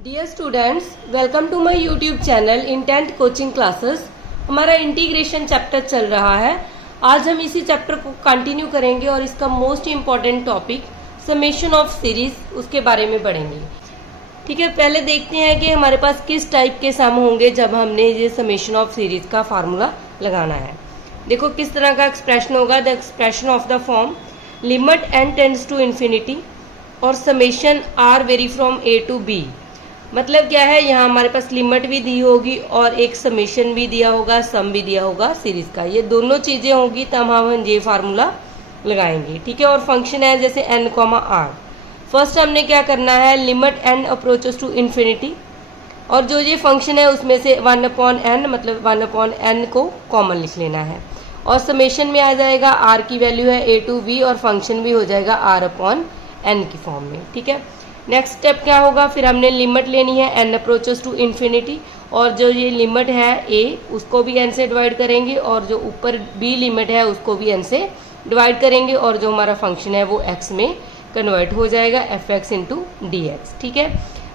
Dear students, welcome to my YouTube channel intent coaching classes. हमारा integration chapter चल रहा है। आज हम इसी चैप्टर को कंटिन्यू करेंगे और इसका most important topic summation of series उसके बारे में पढ़ेंगे। ठीक है, पहले देखते हैं कि हमारे पास किस टाइप के सम होंगे जब हमने ये समेशन ऑफ सीरीज का फार्मूला लगाना है। देखो किस तरह का एक्सप्रेशन होगा। The expression of the form limit n tends to infinity और summation r vary from a to b। मतलब क्या है, यहाँ हमारे पास लिमिट भी दी होगी और एक समेशन भी दिया होगा, सम भी दिया होगा सीरीज का। ये दोनों चीजें होंगी तब हम ये फार्मूला लगाएंगे। ठीक है, और फंक्शन है जैसे n, r। फर्स्ट हमने क्या करना है, limit n approaches to infinity और जो ये फंक्शन है उसमें से 1/n मतलब 1/n को कॉमन लिख लेना है और समेशन में आ जाएगा r की वैल्यू है a टू b और फंक्शन भी हो जाएगा r/n की फॉर्म में। ठीक है, नेक्स्ट स्टेप क्या होगा, फिर हमने लिमिट लेनी है n अप्रोचेस टू इन्फिनिटी और जो ये लिमिट है a उसको भी n से डिवाइड करेंगे और जो ऊपर b लिमिट है उसको भी n से डिवाइड करेंगे और जो हमारा फंक्शन है वो x में कन्वर्ट हो जाएगा fx इंटू डी एक्स। ठीक है,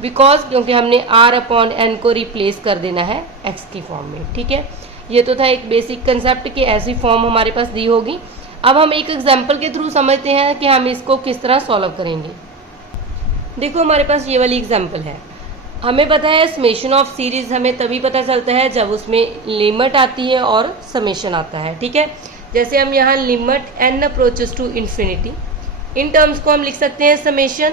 बिकॉज क्योंकि हमने r/n को रिप्लेस कर देना है x की फॉर्म में। ठीक है, ये तो था एक बेसिक कंसेप्ट कि ऐसी फॉर्म हमारे पास दी होगी। अब हम एक एग्जाम्पल के थ्रू समझते हैं कि हम इसको किस तरह सॉल्व करेंगे। देखो हमारे पास ये वाली एग्जाम्पल है। हमें पता है समेशन ऑफ सीरीज हमें तभी पता चलता है जब उसमें लिमिट आती है और समेशन आता है। ठीक है, जैसे हम यहाँ limit n approaches to infinity, इन टर्म्स को हम लिख सकते हैं समेशन।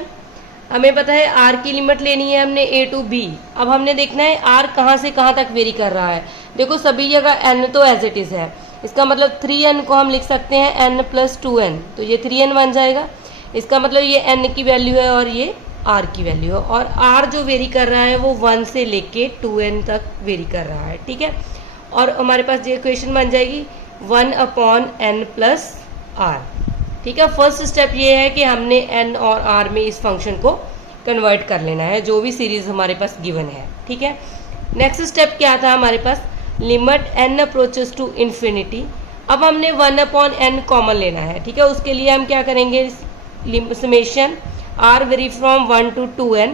हमें पता है r की लिमिट लेनी है हमने a टू b। अब हमने देखना है r कहाँ से कहाँ तक वेरी कर रहा है। देखो सभी जगह n तो एज इट इज है, इसका मतलब 3n को हम लिख सकते हैं n प्लस 2n, तो ये 3n बन जाएगा। इसका मतलब ये n की वैल्यू है और ये r की वैल्यू है और r जो वेरी कर रहा है वो 1 से लेके 2n तक वेरी कर रहा है। ठीक है, और हमारे पास ये इक्वेशन बन जाएगी 1/n प्लस r। ठीक है, फर्स्ट स्टेप ये है कि हमने n और r में इस फंक्शन को कन्वर्ट कर लेना है जो भी सीरीज हमारे पास गिवन है। ठीक है, नेक्स्ट स्टेप क्या था हमारे पास, limit n approaches to infinity. अब हमने 1/n कॉमन लेना है। ठीक है, उसके लिए हम क्या करेंगे, summation r vary from 1 to 2n,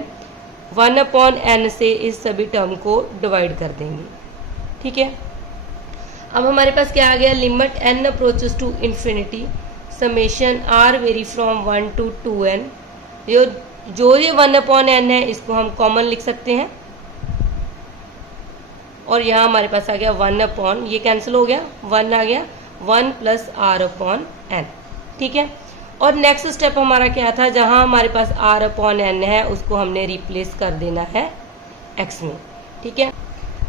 1/n से इस सभी टर्म को डिवाइड कर देंगे। ठीक है, अब हमारे पास क्या आ गया, limit n approaches to infinity summation r vary from 1 to 2n। जो ये 1/n है इसको हम कॉमन लिख सकते हैं और यहाँ हमारे पास आ गया 1/, ये कैंसिल हो गया, 1 आ गया, 1 प्लस r/n। ठीक है, और नेक्स्ट स्टेप हमारा क्या था, जहाँ हमारे पास r/n है उसको हमने रिप्लेस कर देना है x में। ठीक है,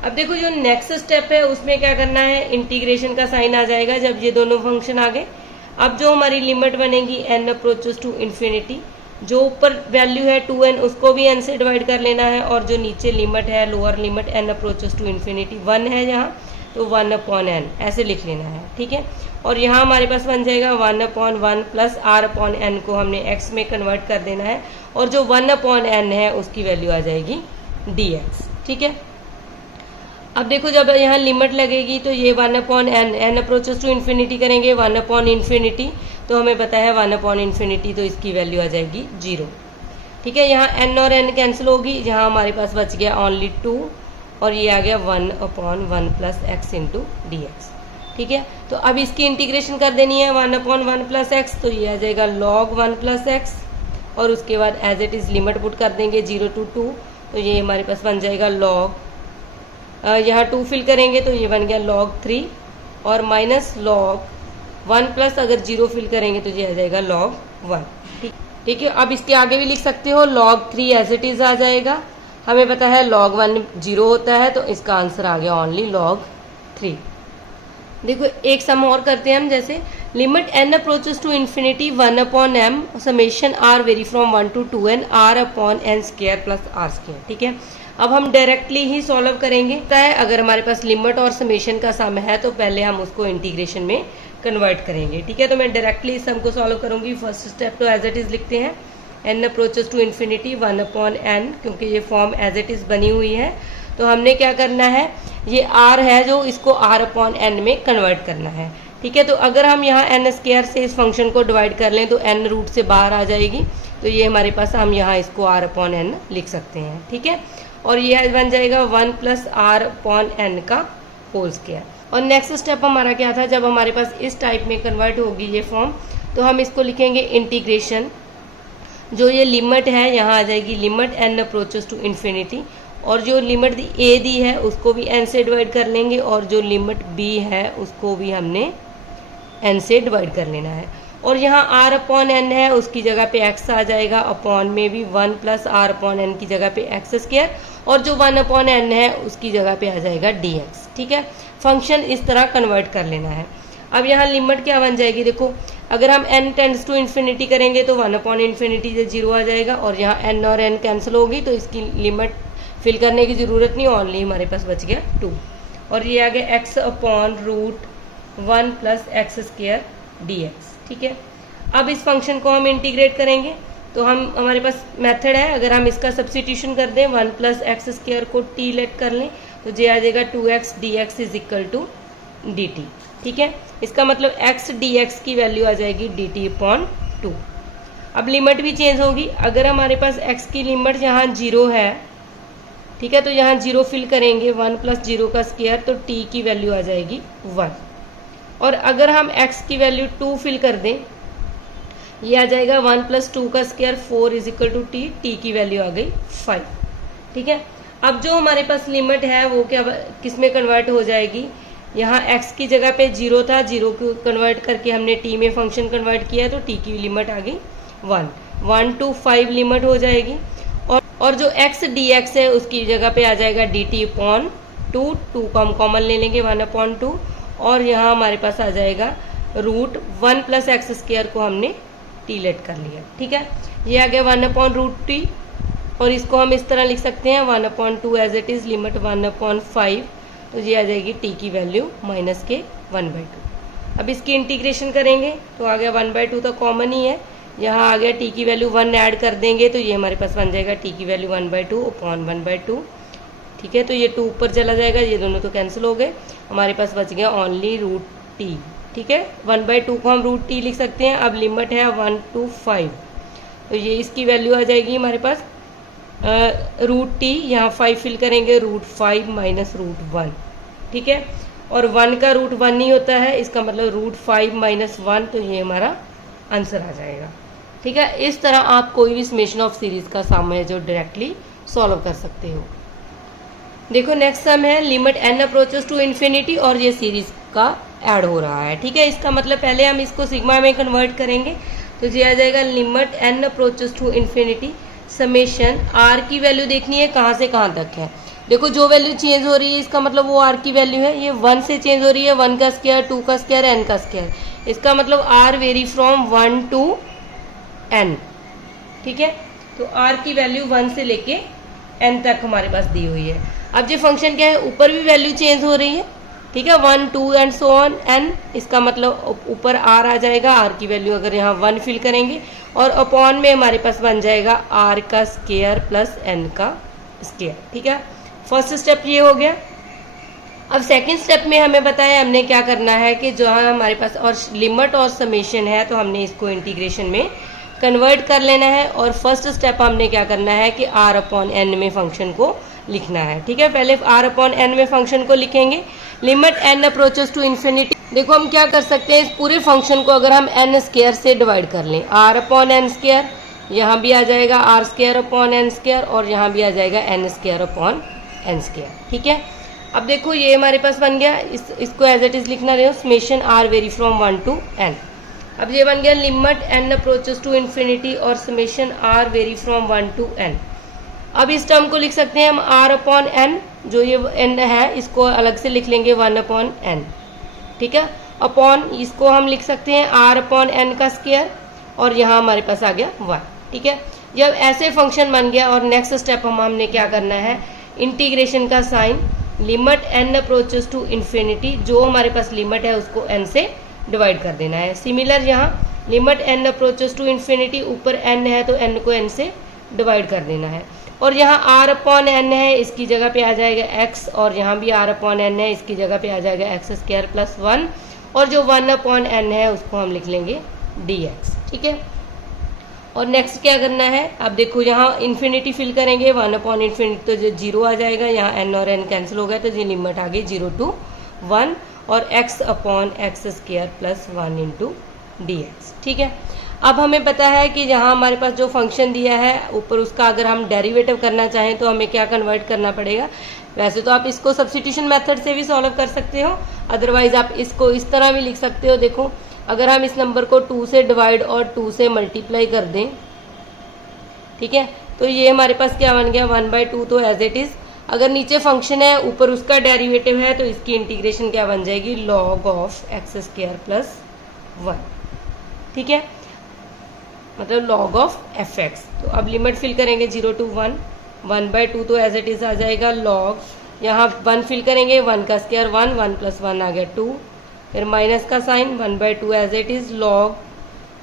अब देखो जो नेक्स्ट स्टेप है उसमें क्या करना है, इंटीग्रेशन का साइन आ जाएगा जब ये दोनों फंक्शन आ गए। अब जो हमारी लिमिट बनेगी n अप्रोचेस टू इन्फिनिटी, जो ऊपर वैल्यू है 2n उसको भी n से डिवाइड कर लेना है और जो नीचे लिमिट है lower limit n approaches to infinity 1 है यहाँ, तो 1/n ऐसे लिख लेना है। ठीक है, और यहाँ हमारे पास बन जाएगा 1/1 प्लस r/n को हमने x में कन्वर्ट कर देना है और जो 1/n है उसकी वैल्यू आ जाएगी dx। ठीक है, अब देखो जब यहाँ लिमिट लगेगी तो ये 1/n, n approaches to infinity करेंगे 1/∞, तो हमें पता है 1/∞, तो इसकी वैल्यू आ जाएगी 0। ठीक है, यहाँ n और n कैंसिल होगी, यहाँ हमारे पास बच गया ओनली 2 और ये आ गया 1/1 plus x into D x. ठीक है, तो अब इसकी इंटीग्रेशन कर देनी है 1/1 प्लस एक्स, तो ये आ जाएगा log 1 प्लस एक्स और उसके बाद as it is limit put कर देंगे 0 टू 2, तो ये हमारे पास बन जाएगा log, यहाँ 2 फिल करेंगे तो ये बन गया log 3 और माइनस log 1 प्लस अगर 0 फिल करेंगे तो ये आ जाएगा log 1। ठीक है, अब इसके आगे भी लिख सकते हो log 3 एज इट इज़ आ जाएगा। हमें पता है log 1 0 होता है तो इसका आंसर आ गया ओनली log 3। देखो एक सम और करते हैं हम, जैसे limit n approaches to infinity 1/m summation r vary from 1 to 2n r/n square plus r square. ठीक है, अब हम डायरेक्टली ही सॉल्व करेंगे। अगर हमारे पास लिमिट और समेशन का सम है तो पहले हम उसको इंटीग्रेशन में कन्वर्ट करेंगे। ठीक है, तो मैं डायरेक्टली इस सम को सॉल्व करूंगी। फर्स्ट स्टेप तो एज इट इज़ लिखते हैं, n approaches to infinity 1/n, क्योंकि ये फॉर्म एज इट इज़ बनी हुई है तो हमने क्या करना है, ये r है जो इसको r/n में कन्वर्ट करना है। ठीक है, तो अगर हम यहाँ n स्क्वायर से इस फंक्शन को डिवाइड कर लें तो n रूट से बाहर आ जाएगी, तो ये हमारे पास हम यहाँ इसको r अपॉन n लिख सकते हैं, ठीक है। और ये बन जाएगा 1 प्लस r अपॉन n का होल स्क्वायर। और नेक्स्ट स्टेप हमारा क्या था, जब हमारे पास इस टाइप में कन्वर्ट होगी ये फॉर्म, तो हम इसको लिखेंगे इंटीग्रेशन। जो ये लिमिट है यहाँ आ जाएगी limit n approaches to infinity, और जो लिमिट a दी है उसको भी n से डिवाइड कर लेंगे, और जो लिमिट b है उसको भी हमने n से डिवाइड कर लेना है। और यहाँ r अपॉन n है उसकी जगह पे x आ जाएगा, अपॉन में भी 1 प्लस r अपॉन n की जगह पे x स्क्वायर, और जो 1 अपॉन n है उसकी जगह पे आ जाएगा dx, ठीक है। फंक्शन इस तरह कन्वर्ट कर लेना है। अब यहाँ लिमिट क्या बन जाएगी, देखो अगर हम n टेंड्स टू इन्फिनिटी करेंगे तो 1 अपॉन इन्फिनिटी से 0 आ जाएगा, और यहाँ n और n कैंसिल होगी तो इसकी लिमिट फिल करने की ज़रूरत नहीं, ओनली हमारे पास बच गया 2। और ये आ गया x upon root 1 plus X square dx, ठीक है। अब इस फंक्शन को हम इंटीग्रेट करेंगे, तो हमारे पास मेथड है, अगर हम इसका सब्सटीट्यूशन कर दें 1 प्लस एक्स स्क्वायर को t लेट कर लें तो ये आ जाएगा 2x dx is equal to dt, ठीक है। इसका मतलब x dx की वैल्यू आ जाएगी dt अपॉन 2। अब लिमिट भी चेंज होगी, अगर हमारे पास x की लिमिट यहाँ 0 है, ठीक है, तो यहाँ 0 फिल करेंगे 1 प्लस 0 का स्क्वायर, तो t की वैल्यू आ जाएगी 1। और अगर हम x की वैल्यू 2 फिल कर दें, ये आ जाएगा 1 प्लस 2 का square 4 is equal to t की वैल्यू आ गई 5, ठीक है। अब जो हमारे पास लिमिट है वो क्या किस में कन्वर्ट हो जाएगी, यहाँ x की जगह पे 0 था, 0 को कन्वर्ट करके हमने t में फंक्शन कन्वर्ट किया तो t की लिमिट आ गई 1 to 5 लिमिट हो जाएगी। और जो x dx है उसकी जगह पे आ जाएगा dt अपॉन 2 को हम कॉमन ले लेंगे 1 अपॉन 2, और यहाँ हमारे पास आ जाएगा रूट 1 प्लस एक्स स्क्वायर को हमने t लेट कर लिया, ठीक है। ये आ गया 1 अपॉन रूट टी, और इसको हम इस तरह लिख सकते हैं 1 upon 2 as it is limit 1 upon 5, तो ये आ जाएगी t की वैल्यू माइनस के 1/2। अब इसकी इंटीग्रेशन करेंगे तो आ गया 1/2 तो कॉमन ही है, यहाँ आ गया t की वैल्यू 1 ऐड कर देंगे तो ये हमारे पास बन जाएगा t की वैल्यू 1/2 अपॉन 1/2, ठीक है। तो ये 2 ऊपर चला जाएगा, ये दोनों तो कैंसिल हो गए, हमारे पास बच गया ओनली रूट t, ठीक है। 1/2 को हम रूट t लिख सकते हैं। अब लिमिट है 1 to 5, तो ये इसकी वैल्यू आ जाएगी हमारे पास रूट t, यहाँ 5 फिल करेंगे रूट 5 माइनस रूट 1, ठीक है। और 1 का रूट 1 नहीं होता है, इसका मतलब रूट 5 माइनस 1, तो ये हमारा आंसर आ जाएगा, ठीक है। इस तरह आप कोई भी समेशन ऑफ सीरीज का सम है जो डायरेक्टली सॉल्व कर सकते हो। देखो नेक्स्ट सम है limit n approaches to infinity, और ये सीरीज का ऐड हो रहा है, ठीक है। इसका मतलब पहले हम इसको सिग्मा में कन्वर्ट करेंगे, तो ये आ जाएगा limit n approaches to infinity summation r की वैल्यू देखनी है कहाँ से कहाँ तक है। देखो जो वैल्यू चेंज हो रही है इसका मतलब वो r की वैल्यू है, ये 1 से चेंज हो रही है, 1 का स्क्वायर 2 का स्क्वायर n का स्क्वायर, इसका मतलब r vary from 1 to n, ठीक है। तो r की वैल्यू 1 से लेके n तक हमारे पास दी हुई है। अब ये फंक्शन क्या है, ऊपर भी वैल्यू चेंज हो रही है, ठीक है, 1 2 एंड सो ऑन n, इसका मतलब ऊपर r आ जाएगा, r की वैल्यू अगर यहाँ 1 फिल करेंगे, और अपॉन में हमारे पास बन जाएगा r का स्क्वायर प्लस n का स्क्वायर, ठीक है। फर्स्ट स्टेप ये हो गया। अब सेकंड स्टेप में हमें बताया हमने क्या करना है कि जो हमारे पास और लिमिट और समेशन है तो हमने इसको इंटीग्रेशन में कन्वर्ट कर लेना है, और फर्स्ट स्टेप हमने क्या करना है कि r अपॉन n में फंक्शन को लिखना है, ठीक है। पहले r अपॉन n में फंक्शन को लिखेंगे, limit n approaches to infinity. देखो हम क्या कर सकते हैं, इस पूरे फंक्शन को अगर हम n स्क्वायर से डिवाइड कर लें, r अपॉन n स्क्वायर, यहाँ भी आ जाएगा r square upon n square, और यहाँ भी आ जाएगा n square upon n square, ठीक है। अब देखो ये हमारे पास बन गया, इसको एज इट इज लिखना रहे हो summation r vary from 1 to n। अब ये बन गया limit n approaches to infinity और summation r vary from 1 to n। अब इस टर्म को लिख सकते हैं हम r अपॉन n, जो ये n है इसको अलग से लिख लेंगे 1 अपॉन n, ठीक है। अपॉन इसको हम लिख सकते हैं r अपॉन n का स्क्वायर, और यहाँ हमारे पास आ गया 1, ठीक है। जब ऐसे फंक्शन बन गया, और नेक्स्ट स्टेप हमने क्या करना है, इंटीग्रेशन का sign, limit n approaches to infinity, जो हमारे पास लिमिट है उसको n से डिवाइड कर देना है। सिमिलर यहाँ limit n approaches to infinity, ऊपर n है तो n को n से डिवाइड कर देना है, और यहाँ r अपॉन n है इसकी जगह पे आ जाएगा x, और यहाँ भी r अपॉन n है इसकी जगह पे आ जाएगा एक्स स्क्वायर प्लस 1, और जो 1 अपॉन n है उसको हम लिख लेंगे dx, ठीक है। और नेक्स्ट क्या करना है, आप देखो यहाँ इन्फिनिटी फिल करेंगे, 1/∞ तो जो 0 आ जाएगा, यहाँ n और n कैंसिल हो गया तो ये लिमिट आ गई 0 to 1 और x/x² + 1 × dx। ठीक है, अब हमें पता है कि जहाँ हमारे पास जो फंक्शन दिया है ऊपर उसका अगर हम डेरिवेटिव करना चाहें तो हमें क्या कन्वर्ट करना पड़ेगा। वैसे तो आप इसको सब्स्टिट्यूशन मेथड से भी सॉल्व कर सकते हो, अदरवाइज आप इसको इस तरह भी लिख सकते हो। देखो अगर हम इस नंबर को 2 से डिवाइड और 2 से मल्टीप्लाई कर दें, ठीक है, तो ये हमारे पास क्या बन गया 1/2 तो एज इट इज। अगर नीचे फंक्शन है ऊपर उसका डेरिवेटिव है तो इसकी इंटीग्रेशन क्या बन जाएगी log of x² + 1। ठीक है, मतलब log of fx। तो अब लिमिट फिल करेंगे 0 to 1, 1/2 तो एज इट इज आ जाएगा log, यहाँ 1 फिल करेंगे, 1 का स्क्वायर 1, 1 + 1 आ गया 2, फिर माइनस का sign 1/2 as it is log,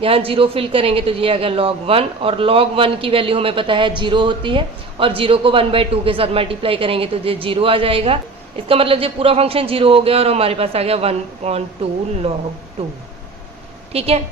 यहाँ 0 फिल करेंगे तो ये आ गया log 1 और log 1 की वैल्यू हमें पता है 0 होती है और 0 को 1/2 के साथ मल्टीप्लाई करेंगे तो ये 0 आ जाएगा। इसका मतलब ये पूरा फंक्शन 0 हो गया और हमारे पास आ गया 1/2 log 2। ठीक है,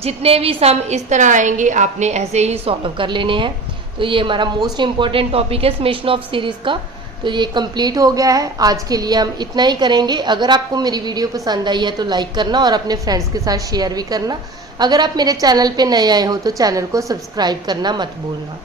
जितने भी सम इस तरह आएंगे आपने ऐसे ही सॉल्व कर लेने हैं। तो ये हमारा मोस्ट इम्पॉर्टेंट टॉपिक है समेशन ऑफ सीरीज का। तो ये कंप्लीट हो गया है, आज के लिए हम इतना ही करेंगे। अगर आपको मेरी वीडियो पसंद आई है तो लाइक करना और अपने फ्रेंड्स के साथ शेयर भी करना। अगर आप मेरे चैनल पे नए आए हो तो चैनल को सब्सक्राइब करना मत भूलना।